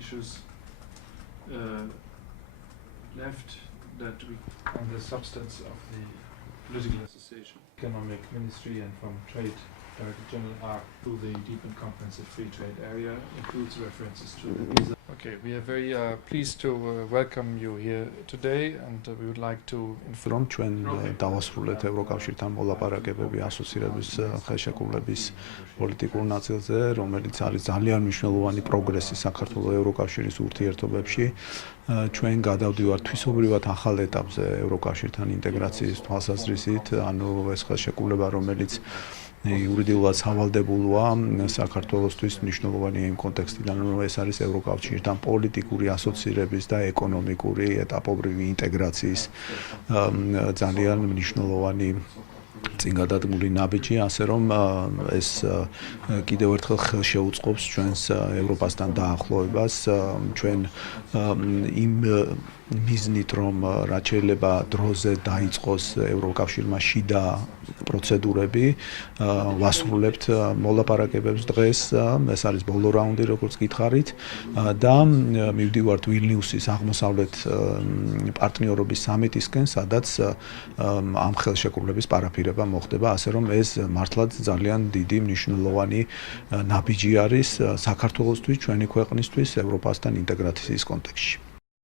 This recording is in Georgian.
issues left that we and the substance of the political association, economic ministry, and from trade Director General are through the deep and comprehensive free trade area includes references to the visa. Okay, we are very pleased to welcome you here today, and we would like to inform ჩვენ დავასრულეთ ევროკავშირთან მოლაპარაკებები ასოცირების ხელშეკრულების პოლიტიკურ ნაწილზე, რომელიც არის ძალიან მნიშვნელოვანი პროგრესი საქართველოს ევროკავშირის ურთიერთობებში. ჩვენ გადავდივართ თვისობრივად ახალ ეტაპზე ევროკავშირთან ინტეგრაციის თვალსაზრისით, ანუ ეს ხელშეკრულება, რომელიც იურიდიულად სავალდებულოა საქართველოსთვის მნიშვნელოვანი იმ კონტექსტიდან, რომ ეს არის ევროკავშირთან პოლიტიკური ასოცირების და ეკონომიკური ეტაპობრივი ინტეგრაციის ძალიან მნიშვნელოვანი წინგადადგმული ნაბიჯი, ასე რომ ეს კიდევ ერთხელ ხელშეუწყობს ჩვენს ევროპასთან დაახლოებას, ჩვენ იმ მიზნით, რომ რაც შეიძლება დროზე დაიწყოს ევროკავშირმა შიდა პროცედურები, ვასრულებთ მოლაპარაკებებს დღეს, ეს არის ბოლო რაუნდი, როგორც გითხარით, და მივდივართ ვილნიუსის აღმოსავლეთ პარტნიორობის სამიტისკენ, სადაც ამ ხელშეკრულების პარაფირება მოხდება, ასე რომ ეს მართლაც ძალიან დიდი მნიშვნელოვანი ნაბიჯი არის საქართველოსთვის, ჩვენი ქვეყნისთვის ევროპასთან ინტეგრაციის კონტექსტში.